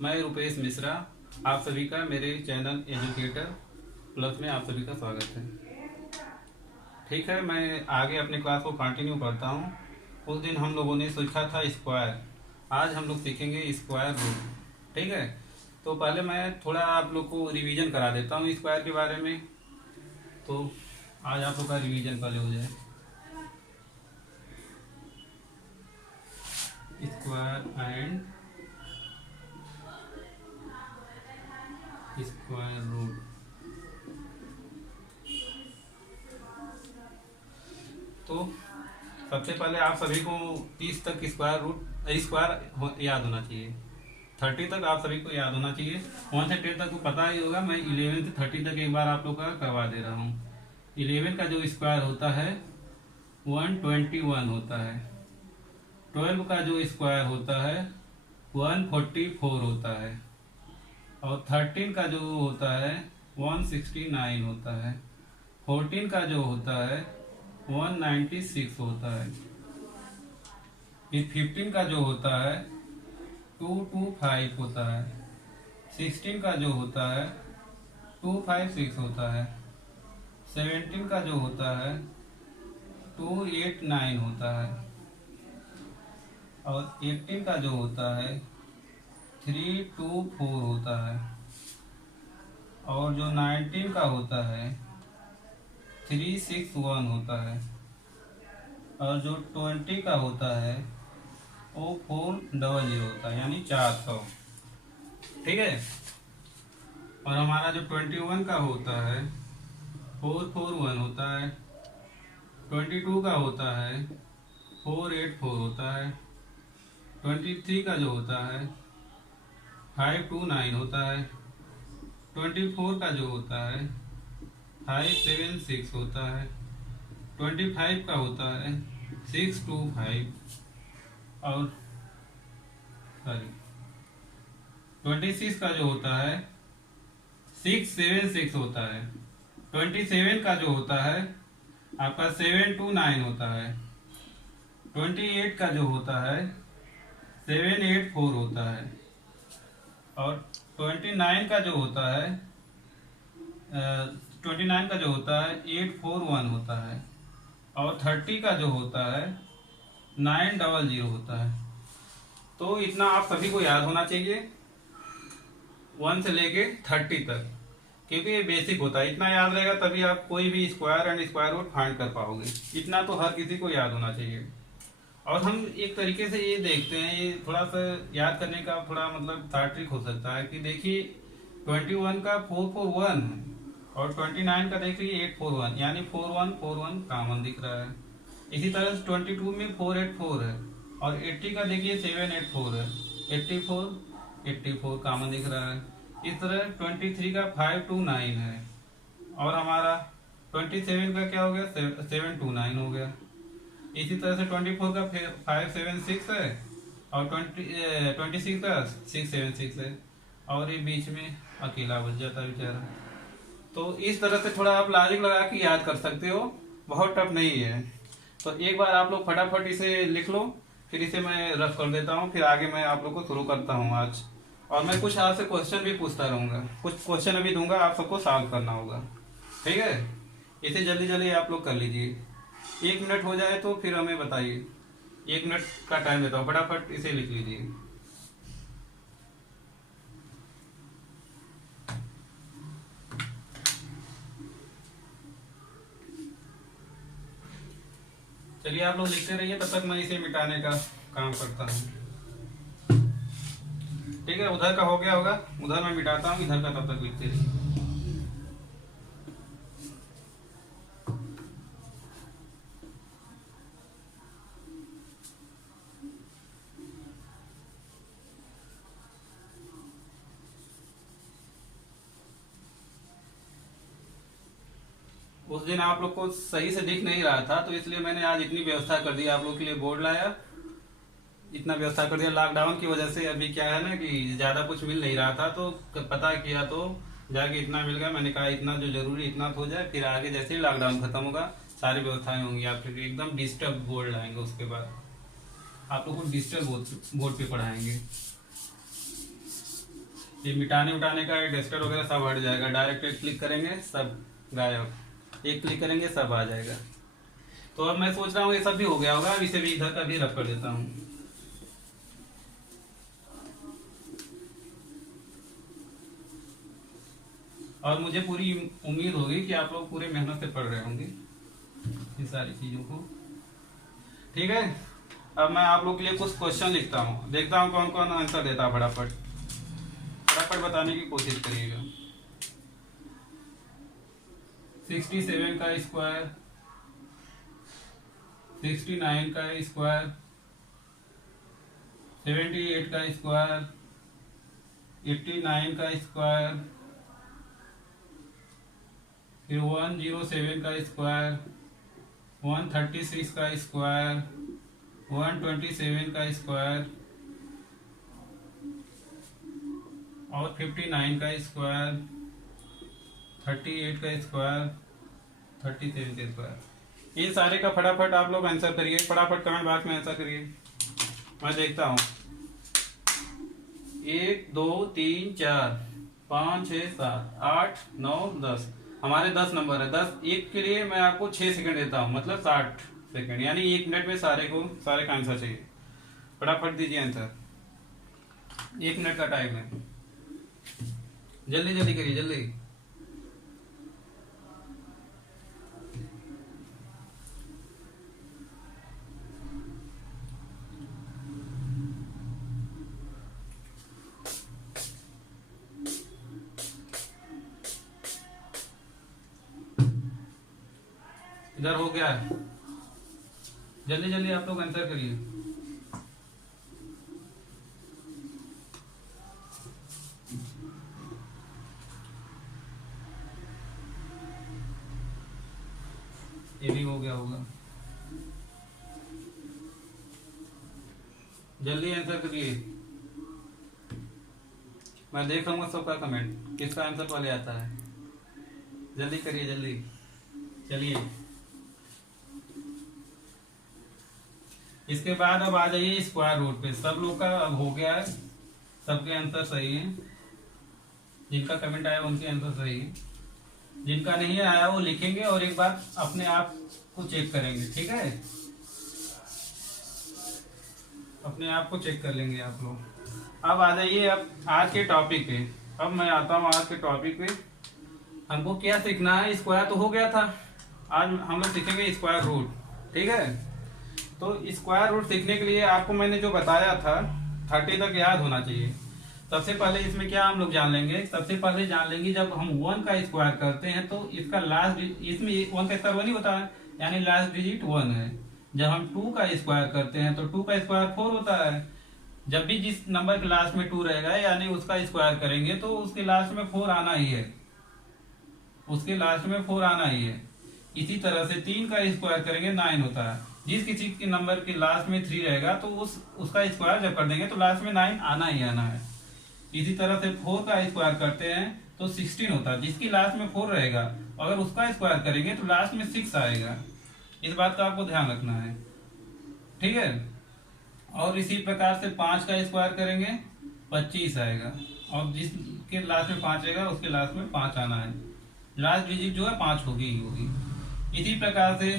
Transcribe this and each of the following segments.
मैं रुपेश मिश्रा, आप सभी का मेरे चैनल एजुकेटर प्लस में आप सभी का स्वागत है। ठीक है, मैं आगे अपने क्लास को कंटिन्यू करता हूँ। उस दिन हम लोगों ने सीखा था स्क्वायर, आज हम लोग सीखेंगे स्क्वायर रूट। ठीक है, तो पहले मैं थोड़ा आप लोग को रिवीजन करा देता हूँ स्क्वायर के बारे में, तो आज आप लोग का रिवीजन पहले हो जाए। Square and square root. तो सबसे पहले आप सभी को 30 तक स्क्वायर याद होना चाहिए। 30 तक आप सभी को याद होना चाहिए। 1 से 10 तक तो पता ही होगा, मैं 11 से 30 तक एक बार आप लोग का करवा दे रहा हूँ। 11 का जो स्क्वायर होता है 121 होता है। 12 का जो स्क्वायर होता है 144 होता है। और 13 का जो होता है 169 होता है। 14 का जो होता है 196 होता है। फिर 15 का जो होता है 225 होता है। 16 का जो होता है 256 होता है। 17 का जो होता है 289 होता है। और 18 का जो होता है 324 होता है। और जो 19 का होता है 361 होता है। और जो 20 का होता है वो 400 होता है, यानी 400। ठीक है, और हमारा जो 21 का होता है 441 होता है। 22 का होता है 484 होता है। 23 का जो होता है 529 होता है। 24 का जो होता है 576 होता है। 25 का होता है 625। और 26 का जो होता है 676 होता है। 27 का जो होता है आपका 729 होता है। 28 का जो होता है 784 होता है। और 29 का जो होता है 29 का जो होता है 841 होता है। और 30 का जो होता है 900 होता है। तो इतना आप सभी को याद होना चाहिए 1 से लेके 30 तक, क्योंकि ये बेसिक होता है। इतना याद रहेगा तभी आप कोई भी square and square root find कर पाओगे। इतना तो हर किसी को याद होना चाहिए। और हम एक तरीके से ये देखते हैं, ये थोड़ा सा याद करने का थोड़ा मतलब तार्किक हो सकता है कि देखिए 21 का 441 और 29 का देखिए 841, यानी 4141 कॉमन दिख रहा है। इसी तरह से 22 में 484 है और 80 का देखिए 784 है। 84 कॉमन दिख रहा है। इस तरह 23 का 529 है और हमारा 27 का क्या हो गया 729 हो गया। इसी तरह से 24 का 576 है और 26 का 676 है। और ये बीच में अकेला बच जाता है बेचारा। तो इस तरह से थोड़ा आप लॉजिक लगा के याद कर सकते हो, बहुत टफ नहीं है। तो एक बार आप लोग फटाफट इसे लिख लो, फिर इसे मैं रफ कर देता हूँ, फिर आगे मैं आप लोग को शुरू करता हूँ आज। और मैं कुछ आपसे क्वेश्चन भी पूछता रहूँगा, कुछ क्वेश्चन अभी दूंगा, आप सबको सॉल्व करना होगा। ठीक है, इसे जल्दी जल्दी आप लोग कर लीजिए। 1 मिनट हो जाए तो फिर हमें बताइए। 1 मिनट का टाइम देता हूँ, फटाफट इसे लिख लीजिए। चलिए आप लोग लिखते रहिए, तब तक मैं इसे मिटाने का काम करता हूँ। ठीक है, उधर का हो गया होगा, उधर मैं मिटाता हूँ, इधर का तब तक लिखते रहिए। उस दिन आप लोग को सही से दिख नहीं रहा था, तो इसलिए मैंने आज इतनी व्यवस्था कर दी, आप लोग के लिए बोर्ड लाया, इतना व्यवस्था कर दिया। लॉकडाउन की वजह से अभी क्या है ना कि ज्यादा कुछ मिल नहीं रहा था, तो पता किया तो जाके इतना मिल गया। मैंने कहा इतना जो जरूरी इतना तो हो जाए, फिर आगे जैसे ही लॉकडाउन खत्म होगा सारी व्यवस्थाएं होंगी। आप फिर एकदम डिजिटल बोर्ड लाएंगे, उसके बाद आप लोग को डिजिटल बोर्ड पे पढ़ाएंगे। ये मिटाने उटाने का डस्टर वगैरह सब हट जाएगा। डायरेक्ट एक क्लिक करेंगे सब गायब, एक क्लिक करेंगे सब आ जाएगा। तो अब मैं सोच रहा हूँ ये सब भी हो गया होगा, अब इसे भी इधर का भी रब कर देता हूँ। और मुझे पूरी उम्मीद होगी कि आप लोग पूरे मेहनत से पढ़ रहे होंगे इन सारी चीज़ों को। ठीक है, अब मैं आप लोग के लिए कुछ क्वेश्चन लिखता हूँ, देखता हूँ कौन कौन आंसर देता है। फटाफट फटाफट बताने की कोशिश करिएगा। 67 का स्क्वायर, 69 का स्क्वायर, 78 का स्क्वायर, 89 का स्क्वायर, फिर 107 का स्क्वायर, 136 का स्क्वायर, 127 का स्क्वायर और 59 का स्क्वायर, 38 का स्क्वायर, 37 का स्क्वायर। ये सारे का फटाफट आप लोग आंसर करिए, फटाफट कमेंट बॉक्स में आंसर करिए। मैं देखता हूँ 1 2 3 4 5 6 7 8 9 10, हमारे 10 नंबर है। 10 एक के लिए मैं आपको 6 सेकंड देता हूँ, मतलब 60 सेकंड, यानी 1 मिनट में सारे का आंसर चाहिए। फटाफट दीजिए आंसर, 1 मिनट का टाइम है, जल्दी जल्दी करिए जल्दी। इधर हो गया है, जल्दी जल्दी आप लोग आंसर करिए। ये भी हो गया होगा, जल्दी आंसर करिए। मैं देख रहा हूँ सबका कमेंट, किसका आंसर पहले आता है। जल्दी करिए जल्दी, चलिए। इसके बाद अब आ जाइए स्क्वायर रूट पे। सब लोग का अब हो गया है, सबके आंसर सही है। जिनका कमेंट आया उनके आंसर सही है, जिनका नहीं आया वो लिखेंगे और एक बार अपने आप को चेक करेंगे। ठीक है, अपने आप को चेक कर लेंगे आप लोग। अब आ जाइए अब आज के टॉपिक पे। अब मैं आता हूँ आज के टॉपिक पे। हमको क्या सीखना है, स्क्वायर तो हो गया था, आज हम लोग सीखेंगे स्क्वायर रूट। ठीक है, तो स्क्वायर रूट सीखने के लिए आपको मैंने जो बताया था 30 तक याद होना चाहिए। सबसे पहले इसमें क्या हम लोग जान लेंगे, सबसे पहले जान लेंगे जब हम 1 का स्क्वायर करते हैं तो इसका लास्ट, इसमें 1 का स्क्वायर 1 ही होता है, यानी लास्ट डिजिट 1 है। जब हम 2 का स्क्वायर करते हैं तो 2 का स्क्वायर 4 होता है। जब भी जिस नंबर के लास्ट में 2 रहेगा यानी उसका स्क्वायर करेंगे तो उसके लास्ट में 4 आना ही है, उसके लास्ट में 4 आना ही है। इसी तरह से 3 का स्क्वायर करेंगे 9 होता है। जिस किसी के नंबर के लास्ट में 3 रहेगा तो उसका स्क्वायर जब कर देंगे तो लास्ट में 9 आना ही आना है। इसी तरह से 4 का स्क्वायर करते हैं तो 16 होता है। जिसकी लास्ट में 4 रहेगा अगर उसका स्क्वायर करेंगे तो लास्ट में 6 आएगा। इस बात का आपको ध्यान रखना है। ठीक है, और इसी प्रकार से 5 का स्क्वायर करेंगे 25 आएगा, और जिसके लास्ट में 5 रहेगा उसके लास्ट में 5 आना है। लास्ट डिजिट जो है 5 होगी ही होगी। इसी प्रकार से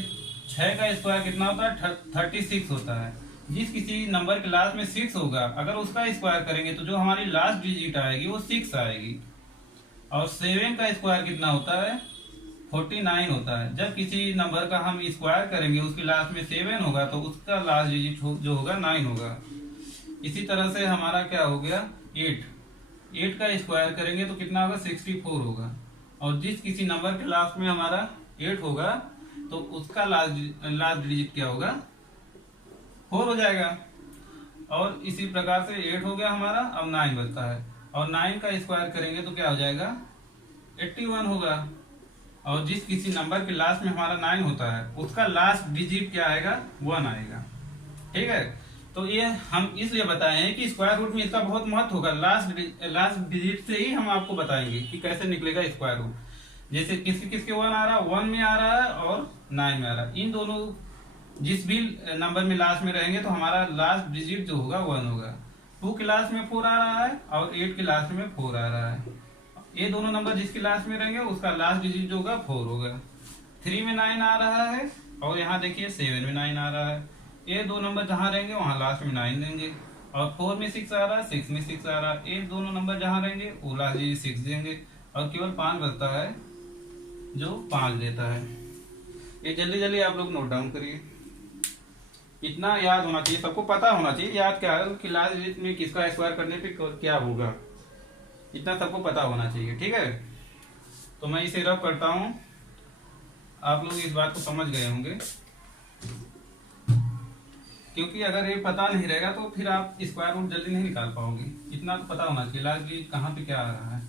6 का स्क्वायर कितना होता है, 36 होता है। जिस किसी नंबर के लास्ट में 6 होगा अगर उसका स्क्वायर करेंगे तो जो हमारी लास्ट डिजिट आएगी वो 6 आएगी। और 7 का स्क्वायर कितना होता है, 49 होता है। जब किसी नंबर का हम स्क्वायर करेंगे उसके लास्ट में 7 होगा तो उसका लास्ट डिजिट जो होगा 9 होगा। इसी तरह से हमारा क्या हो गया 8 का स्क्वायर करेंगे तो कितना होगा 64 होगा। और जिस किसी नंबर के लास्ट में हमारा 8 होगा तो उसका लास्ट डिजिट क्या होगा 4 हो जाएगा। और इसी प्रकार से 8 हो गया हमारा, अब 9 बचता है। और 9 का स्क्वायर करेंगे तो क्या हो जाएगा 81 होगा। और जिस किसी नंबर के लास्ट में हमारा 9 होता है उसका लास्ट डिजिट क्या आएगा 1 आएगा। ठीक है, तो ये हम इसलिए बताए हैं कि स्क्वायर रूट में इसका बहुत महत्व होगा। लास्ट डिजिट से ही हम आपको बताएंगे कि कैसे निकलेगा स्क्वायर रूट। जैसे किसके 1 आ रहा है, 1 में आ रहा है और 9 में आ रहा है। इन दोनों जिस भी नंबर में लास्ट में रहेंगे तो हमारा लास्ट डिजिट जो होगा 1 होगा। 2 के लास्ट में 4 आ रहा है और 8 के लास्ट में 4 आ रहा है। ये दोनों नंबर जिसके लास्ट में रहेंगे उसका लास्ट डिजिट जो होगा 4 होगा। 3 में 9 आ रहा है और यहाँ देखिए 7 में 9 आ रहा है। ये दो नंबर जहाँ रहेंगे वहाँ लास्ट में 9 देंगे। और 4 में 6 आ रहा है, 6 में 6 आ रहा है, ये दोनों नंबर जहाँ रहेंगे वो लास्ट डिजिट 6 देंगे। और केवल 5 बचता है जो 5 देता है। ये जल्दी जल्दी आप लोग नोट डाउन करिए। इतना याद होना चाहिए, सबको पता होना चाहिए याद क्या है कि लास्ट डिजिट में किसका स्क्वायर करने पे क्या होगा, इतना सबको पता होना चाहिए। ठीक है, तो मैं इसे रब करता हूँ, आप लोग इस बात को समझ गए होंगे। क्योंकि अगर ये पता नहीं रहेगा तो फिर आप स्क्वायर रूट जल्दी नहीं निकाल पाओगे। इतना तो पता होना चाहिए लास्ट डिजिट कहाँ पे क्या आ रहा है।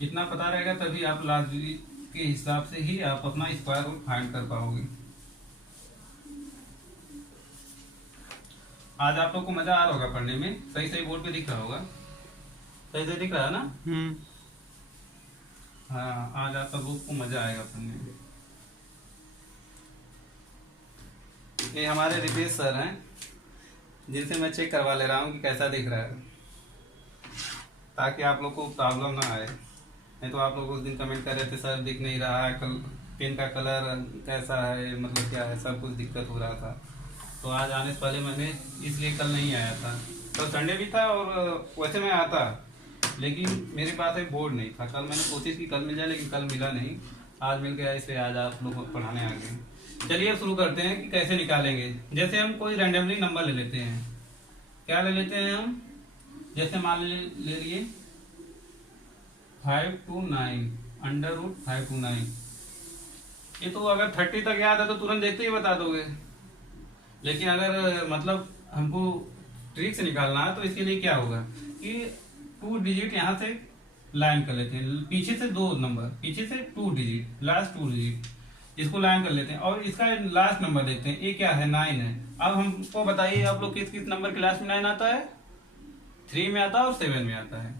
इतना पता रहेगा तभी आप लास्ट डिजिट के हिसाब से ही आप अपना स्क्वायर रूट फाइंड कर पाओगे। आज आप लोग को मजा आ रहा होगा पढ़ने में, सही सही बोर्ड पे दिख रहा होगा, सही सही दिख रहा है ना। हाँ, आज आप सब लोग को मजा आएगा पढ़ने में। ये हमारे रितेश सर हैं जिनसे मैं चेक करवा ले रहा हूँ कि कैसा दिख रहा है, ताकि आप लोग को प्रॉब्लम ना आए। नहीं तो आप लोग उस दिन कमेंट कर रहे थे सर दिख नहीं रहा है, पेन का कलर कैसा है, मतलब क्या है, सब कुछ दिक्कत हो रहा था। तो आज आने से पहले मैंने इसलिए कल नहीं आया था। तो संडे भी था और वैसे मैं आता, लेकिन मेरे पास एक बोर्ड नहीं था। कल मैंने कोशिश की कल मिल जाए, लेकिन कल मिला नहीं, आज मिल गया, इसलिए आज आप लोग को पढ़ाने आ गए। चलिए शुरू करते हैं कि कैसे निकालेंगे। जैसे हम कोई रैंडमली नंबर ले लेते हैं, क्या ले लेते हैं हम, जैसे मान ले लिए 529 अंडर रूट 529। ये तो अगर 30 तक याद है तो तुरंत देखते ही बता दोगे, लेकिन अगर मतलब हमको ट्रिक से निकालना है तो इसके लिए क्या होगा कि 2 डिजिट यहाँ से लाइन कर लेते हैं, पीछे से 2 नंबर, पीछे से 2 डिजिट, लास्ट 2 डिजिट, इसको लाइन कर लेते हैं और इसका लास्ट नंबर देखते हैं। ये क्या है, 9 है। अब हमको बताइए आप लोग किस किस नंबर के लास्ट में 9 आता है। 3 में आता है और 7 में आता है।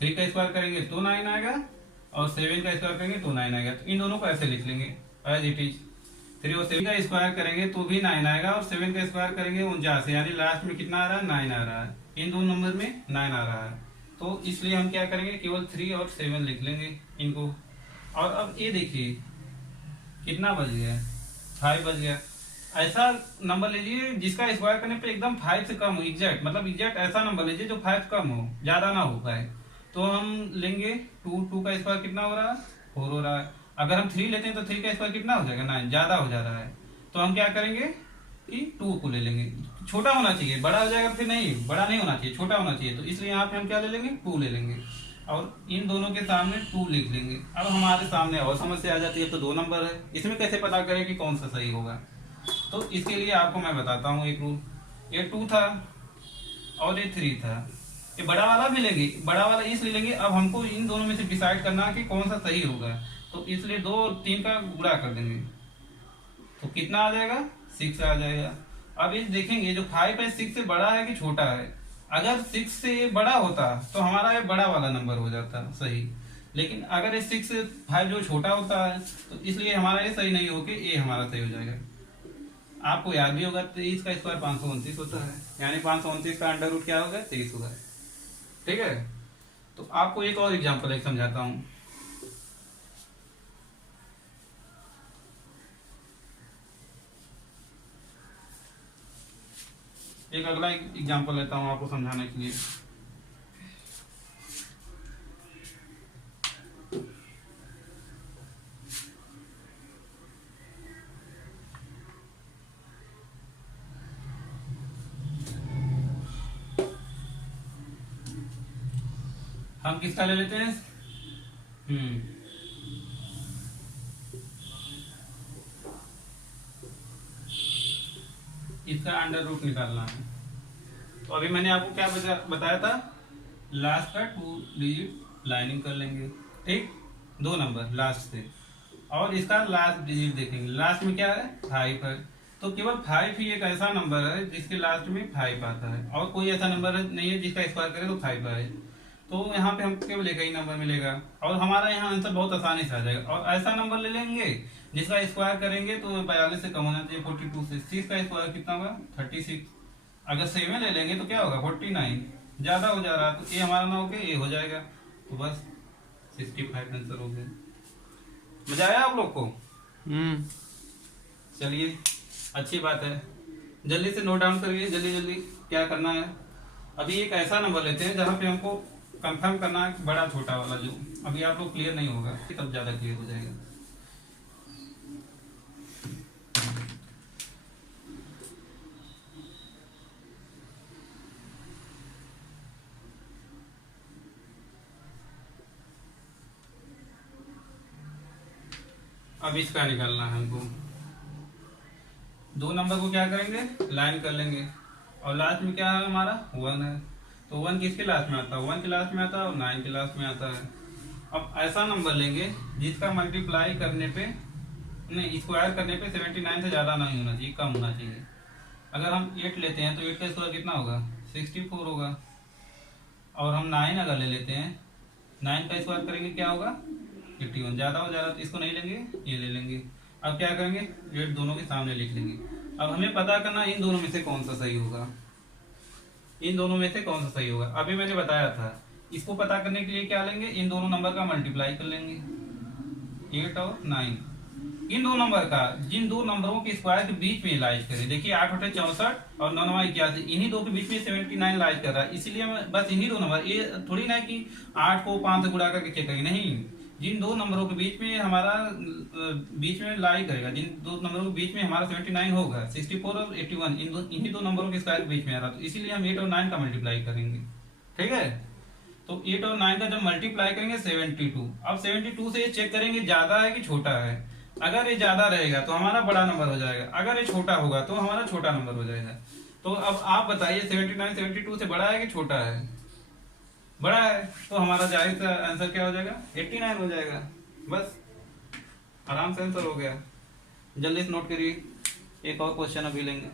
3 का स्क्वायर करेंगे तो 9 आएगा और 7 का स्क्वायर करेंगे तो 9 आएगा। तो इन दोनों को ऐसे लिख लेंगे एज इट इज। 3 और 7 का स्क्वायर करेंगे तो भी 9 आएगा और 7 का स्क्वायर करेंगे 49, यानी लास्ट में कितना आ रहा है, 9 आ रहा है। इन दोनों नंबर में 9 आ रहा है, तो इसलिए हम क्या करेंगे, केवल 3 और 7 लिख लेंगे इनको। और अब ये देखिए कितना बच गया, 5 बच गया। ऐसा नंबर लीजिए जिसका स्क्वायर करने पे एकदम 5 से कम हो, एग्जैक्ट, मतलब एग्जैक्ट ऐसा नंबर लीजिए जो 5 कम हो, ज्यादा ना हो पाए। तो हम लेंगे 2 का स्क्वायर कितना हो रहा है, 4 हो रहा है। अगर हम 3 लेते हैं तो 3 का स्क्वायर कितना हो जाएगा, 9, ज्यादा हो जा रहा है। तो हम क्या करेंगे कि 2 को ले लेंगे। छोटा होना चाहिए, बड़ा हो जाएगा फिर नहीं, बड़ा नहीं होना चाहिए, छोटा होना चाहिए। तो इसलिए यहाँ पे हम क्या ले लेंगे, 2 ले लेंगे और इन दोनों के सामने 2 लिख लेंगे। अब हमारे सामने और समस्या आ जाती है, तो 2 नंबर है, इसमें कैसे पता करें कि कौन सा सही होगा। तो इसके लिए आपको मैं बताता हूँ एक रूल। ये 2 था और ये 3 था, ये बड़ा वाला भी लेंगे, बड़ा वाला इसलिए लेंगे। अब हमको इन दोनों में से डिसाइड करना कि कौन सा सही होगा, तो इसलिए 2 और 3 का गुणा कर देंगे तो कितना आ जाएगा, 6 आ जाएगा। अब ये देखेंगे जो 5 है 6 से बड़ा है कि छोटा है। अगर 6 से ये बड़ा होता तो हमारा ये बड़ा वाला नंबर हो जाता सही, लेकिन अगर ये 6 से 5 जो छोटा होता है तो इसलिए हमारा ये सही नहीं होके ये हमारा सही हो जाएगा। आपको याद भी होगा 23 का स्क्वायर 529 होता है, यानी 529 का अंडर रूट क्या होगा, 23 होगा। ठीक है, तो आपको एक और एग्जांपल एक समझाता हूँ। एक अगला एग्जांपल लेता हूँ आपको समझाने के लिए। हम किसका ले लेते हैं, इसका अंडर रूट निकालना है। तो अभी मैंने आपको क्या बताया था, लास्ट का 2 डिजिट लाइनिंग कर लेंगे, ठीक, 2 नंबर लास्ट से, और इसका लास्ट डिजिट देखेंगे, लास्ट में क्या है, 5 है। तो केवल 5 ही एक ऐसा नंबर है जिसके लास्ट में 5 आता है, और कोई ऐसा नंबर नहीं है जिसका स्क्वायर करे तो 5 आए। तो यहाँ पे हमको केवल एक ही नंबर मिलेगा और हमारा यहाँ आंसर बहुत आसानी से आ जाएगा। और ऐसा नंबर ले लेंगे जिसका स्क्वायर करेंगे तो 42 से कम होना चाहिए, 42 से। 6 का स्क्वायर कितना होगा, 36। अगर 7 ले लेंगे तो क्या होगा, 49। ज़्यादा हो जा रहा है, तो ए हमारा ना होके ए हो जाएगा, तो बस 65 आंसर हो गया। मजा आया आप लोग को? चलिए अच्छी बात है, जल्दी से नोट डाउन करिए, जल्दी जल्दी क्या करना है। अभी एक ऐसा नंबर लेते हैं जहाँ पे हमको कंफर्म करना है बड़ा छोटा वाला, जो अभी आप लोग क्लियर नहीं होगा तब ज़्यादा क्लियर हो जाएगा। अब इसका निकालना है हमको। दो नंबर को क्या करेंगे, लाइन कर लेंगे, और लास्ट में क्या है हमारा 1 है, तो 1 किसके लास्ट में आता है, 1 के लास्ट में आता है और 9 के लास्ट में आता है। अब ऐसा नंबर लेंगे जिसका मल्टीप्लाई करने पे, नहीं स्क्वायर करने पे 79 से ज़्यादा नहीं होना चाहिए, कम होना चाहिए। अगर हम 8 लेते हैं तो 8 का स्क्वायर कितना होगा, 64 होगा। और हम 9 अगर ले लेते हैं, 9 का स्क्वायर करेंगे क्या होगा 81, ज़्यादा हो जाएगा तो इसको नहीं लेंगे, ये ले लेंगे। अब क्या करेंगे, 8 दोनों के सामने लिख लेंगे। अब हमें पता करना इन दोनों में से कौन सा सही होगा, इन दोनों में से कौन सा सही होगा। अभी मैंने बताया था, इसको पता करने के लिए क्या लेंगे, इन दोनों नंबर का मल्टीप्लाई कर लेंगे, 8 और 9। इन दो नंबर का, जिन दो नंबरों के स्क्वायर के बीच में लाइज करें, देखिए 8 बटे 64 और 9 9 81, इन्हीं दो के बीच में 79 लाइज कर रहा है, इसीलिए मैं बस इन्हीं दो नंबर, ये थोड़ी ना कि 8 को 5 से गुणा करके चेक करेंगे, नहीं, जिन दो नंबरों के बीच में हमारा बीच में लाई करेगा, जिन दो नंबरों के बीच में हमारा 79 होगा, 64 और 81, इन्हीं दो नंबरों के स्क्वायर के बीच में आ रहा, तो इसीलिए हम 8 और 9 का मल्टीप्लाई करेंगे। ठीक है, तो 8 और 9 का जब मल्टीप्लाई करेंगे 72। अब 72 से ये चेक करेंगे ज्यादा है कि छोटा है। अगर ये ज्यादा रहेगा तो हमारा बड़ा नंबर हो जाएगा, अगर ये छोटा होगा तो हमारा छोटा नंबर हो जाएगा। तो अब आप बताइए 79 72 से बड़ा है कि छोटा है, बड़ा है, तो हमारा जाहिर सा आंसर क्या हो जाएगा 89 हो जाएगा। बस आराम से आंसर हो गया। जल्दी से नोट करिए, एक और क्वेश्चन अभी लेंगे।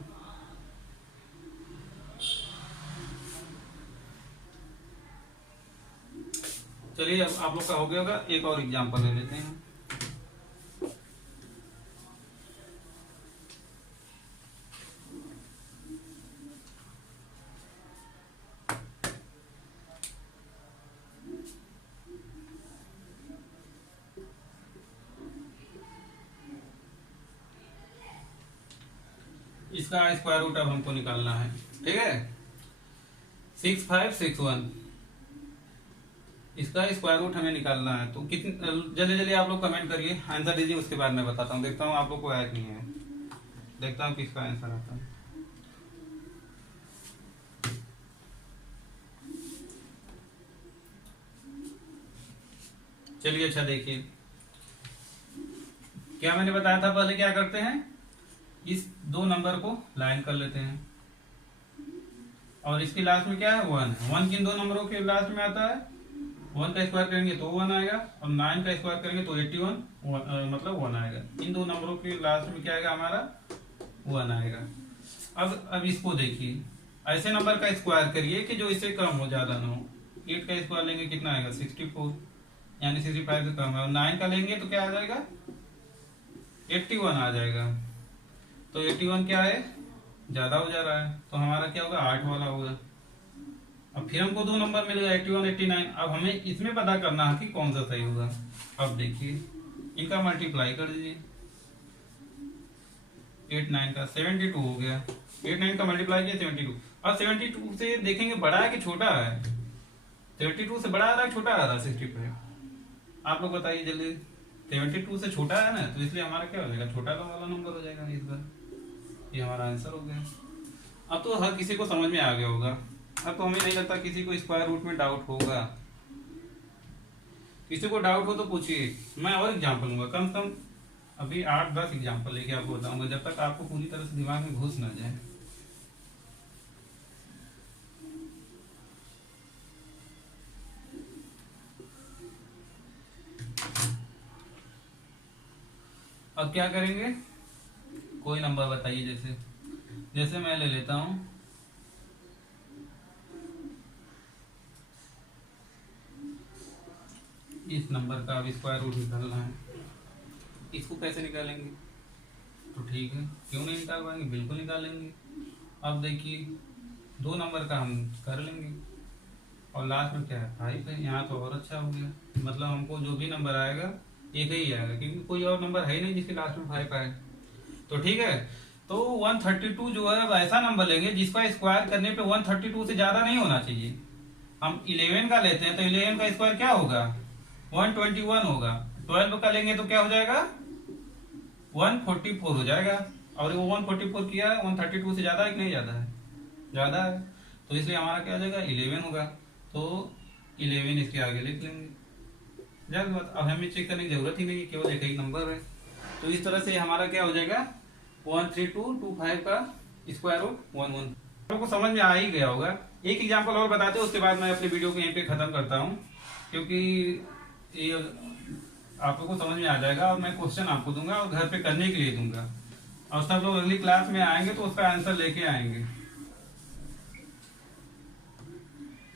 चलिए अब आप लोग का हो गया होगा, एक और एग्जांपल ले लेते हैं। इसका स्क्वायर रूट अब हमको निकालना है। ठीक है, 6561, इसका स्क्वायर रूट हमें निकालना है। तो कितने, जल्दी जल्दी आप लोग कमेंट करिए, आंसर दीजिए, उसके बाद मैं बताता हूँ, देखता हूँ आप लोग को आया कि नहीं है, देखता हूँ किसका आंसर आता है। चलिए अच्छा देखिए, क्या मैंने बताया था, पहले क्या करते हैं, इस दो नंबर को लाइन कर लेते हैं, और इसके लास्ट में क्या है 1 है। 1 किन दो नंबरों के लास्ट में आता है, 1 का स्क्वायर करेंगे तो 1 आएगा, और 9 का स्क्वायर करेंगे तो 81 मतलब 1 आएगा। इन दो नंबरों के लास्ट में क्या आएगा हमारा 1 आएगा। अब इसको देखिए, ऐसे नंबर का स्क्वायर करिए कि जो इससे कम हो, ज्यादा ना हो। 8 का स्क्वायर लेंगे कितना आएगा 64, यानी 65 से कम है, और 9 का लेंगे तो क्या आ जाएगा 81 आ जाएगा। तो 81 क्या है, ज्यादा हो जा रहा है, तो हमारा क्या होगा 8 वाला होगा। अब फिर हमको दो नंबर मिलेगा 81 89। अब हमें इसमें पता करना है कि कौन सा सही होगा। अब देखिए इनका मल्टीप्लाई कर दीजिए, 8 9 का 72 हो गया, 8 9 का मल्टीप्लाई किया 72। अब 72 से देखेंगे बड़ा है कि छोटा है, 72 से बड़ा आ रहा है छोटा आ रहा है 65, आप लोग बताइए जल्दी। 72 से छोटा है ना, तो इसलिए हमारा क्या हो जाएगा छोटा वाला नंबर हो जाएगा इस बार, ये हमारा आंसर हो गया। अब तो हर किसी को समझ में आ गया होगा, अब तो हमें नहीं लगता किसी को स्क्वायर रूट में डाउट होगा। किसी को डाउट हो तो पूछिए, मैं और एग्जांपल लूंगा, कम से कम अभी 8-10 एग्जांपल लेके आपको बताऊंगा, जब तक आपको पूरी तरह से दिमाग में घुस ना जाए। अब क्या करेंगे, कोई नंबर बताइए, जैसे जैसे मैं ले लेता हूं इस नंबर का अब स्क्वायर रूट निकालना है। इसको कैसे निकालेंगे, तो ठीक है, क्यों नहीं निकाल पाएंगे, बिल्कुल निकालेंगे। अब देखिए दो नंबर का हम कर लेंगे, और लास्ट में क्या है 5 है। यहाँ तो और अच्छा हो गया, मतलब हमको जो भी नंबर आएगा एक ही आएगा, क्योंकि कोई और नंबर है ही नहीं जिसके लास्ट में 5 आए। तो ठीक है, तो 132 जो है अब ऐसा नंबर लेंगे जिसका स्क्वायर करने पे 132 से ज्यादा नहीं होना चाहिए। हम 11 का लेते हैं तो 11 का स्क्वायर क्या होगा 121 होगा। 12 का लेंगे तो क्या हो जाएगा 144 हो जाएगा। और वो 144 किया 132 से ज्यादा है कि नहीं ज्यादा है, ज्यादा है। तो इसलिए हमारा क्या हो जाएगा 11 होगा। तो 11 इसके आगे लिख लेंगे। जब अब हमें चेक करने की जरूरत ही नहीं है, केवल एक ही नंबर है। तो इस तरह से हमारा क्या हो जाएगा 13225 का स्क्वायर रूट 11। आपको समझ में आ ही गया होगा। एक एग्जांपल और बताते हैं, उसके बाद मैं अपनी वीडियो को यहीं पे खत्म करता हूँ, क्योंकि ये आप लोगों को समझ में आ जाएगा। और मैं क्वेश्चन आपको दूंगा और घर पे करने के लिए दूंगा, और सब लोग अगली क्लास में आएंगे तो उसका आंसर लेके आएंगे।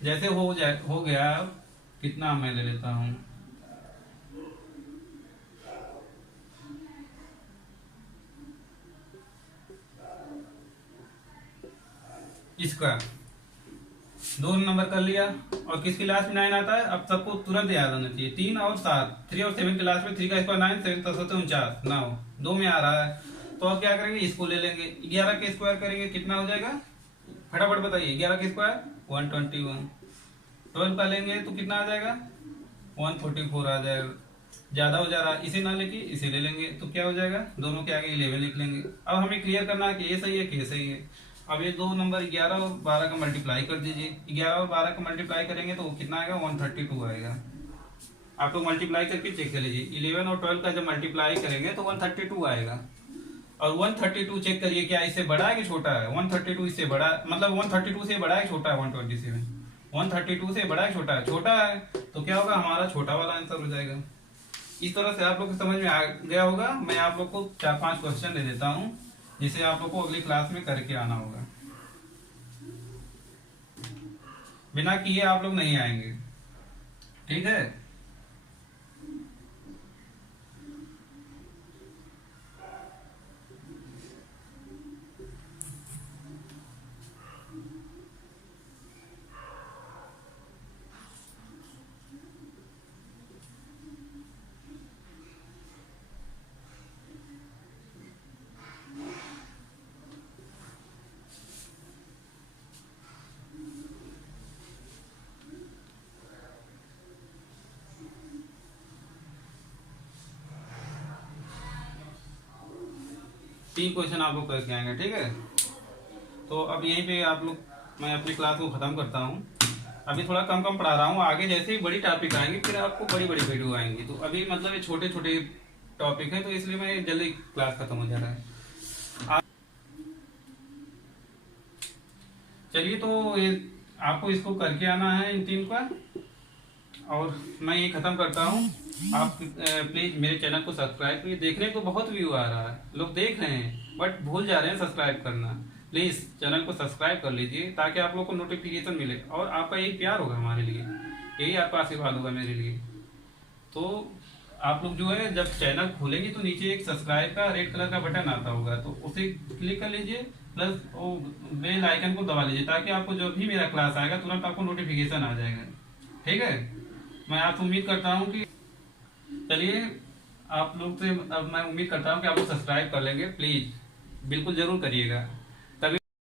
जैसे हो गया, कितना मैं ले लेता हूँ, इसका 2 नंबर कर लिया। और किसकी लास्ट में 9 आता है, अब सबको तुरंत याद होना चाहिए। 3 और 7, 3 और 7 के लास्ट में 3 का स्क्वायर 9, 7 7 49, 9 2 में आ रहा है। तो अब क्या करेंगे, इसको ले लेंगे। 11 के स्क्वायर करेंगे कितना हो जाएगा, फटाफट बताइए। 11 के स्क्वायर 121। 12 का लेंगे तो कितना आ जाएगा 144 आ जाएगा। ज्यादा हो जा रहा है, इसे ना लेके इसे ले लेंगे तो क्या हो जाएगा, दोनों के आगे 11 लिख लेंगे। अब हमें क्लियर करना है कि ये सही है कि ये सही है। अब ये दो नंबर 11 और 12 का मल्टीप्लाई कर दीजिए। 11 और 12 का मल्टीप्लाई करेंगे तो कितना आएगा 132 आएगा। आप लोग मल्टीप्लाई करके चेक कर लीजिए। 11 और 12 का जब मल्टीप्लाई करेंगे तो 132 आएगा। और 132 चेक करिए क्या इससे बड़ा है कि छोटा है। 132 इससे बड़ा, मतलब 132 से बड़ा है छोटा है 127। 132 से बड़ा है छोटा है, छोटा है तो क्या होगा, हमारा छोटा वाला आंसर हो जाएगा। इस तरह से आप लोग को समझ में आ गया होगा। मैं आप लोग को 4-5 क्वेश्चन दे देता हूँ, जिसे आप लोग को अगली क्लास में करके आना होगा। बिना किए आप लोग नहीं आएंगे, ठीक है। तीन क्वेश्चन आप लोग करके आएंगे, ठीक है। तो अब यहीं पे आप लोग, मैं अपनी क्लास को खत्म करता हूँ। अभी थोड़ा कम कम पढ़ा रहा हूँ, आगे जैसे ही बड़ी टॉपिक आएंगे फिर आपको बड़ी बड़ी वीडियो आएंगी। तो अभी मतलब ये छोटे छोटे टॉपिक है, तो इसलिए मैं जल्दी क्लास खत्म हो जा रहा है। चलिए, तो ये आपको इसको करके आना है इन तीन का। और मैं ये खत्म करता हूँ। आप प्लीज मेरे चैनल को सब्सक्राइब करिए। देखने को बहुत व्यू आ रहा है, लोग देख रहे हैं बट भूल जा रहे हैं सब्सक्राइब करना। प्लीज चैनल को सब्सक्राइब कर लीजिए ताकि आप लोग को नोटिफिकेशन मिले। और आपका यही प्यार होगा हमारे लिए, यही आपका आशीर्वाद होगा मेरे लिए। तो आप लोग जो है जब चैनल खोलेंगे तो नीचे एक सब्सक्राइब का रेड कलर का बटन आता होगा, तो उसे क्लिक कर लीजिए, प्लस वो बेल आइकन को दबा लीजिए ताकि आपको जब भी मेरा क्लास आएगा तुरंत आपको नोटिफिकेशन आ जाएगा, ठीक है। मैं आपसे उम्मीद करता हूँ कि, चलिए आप लोग से अब मैं उम्मीद करता हूँ कि आप लोग सब्सक्राइब कर लेंगे। प्लीज बिल्कुल जरूर करिएगा।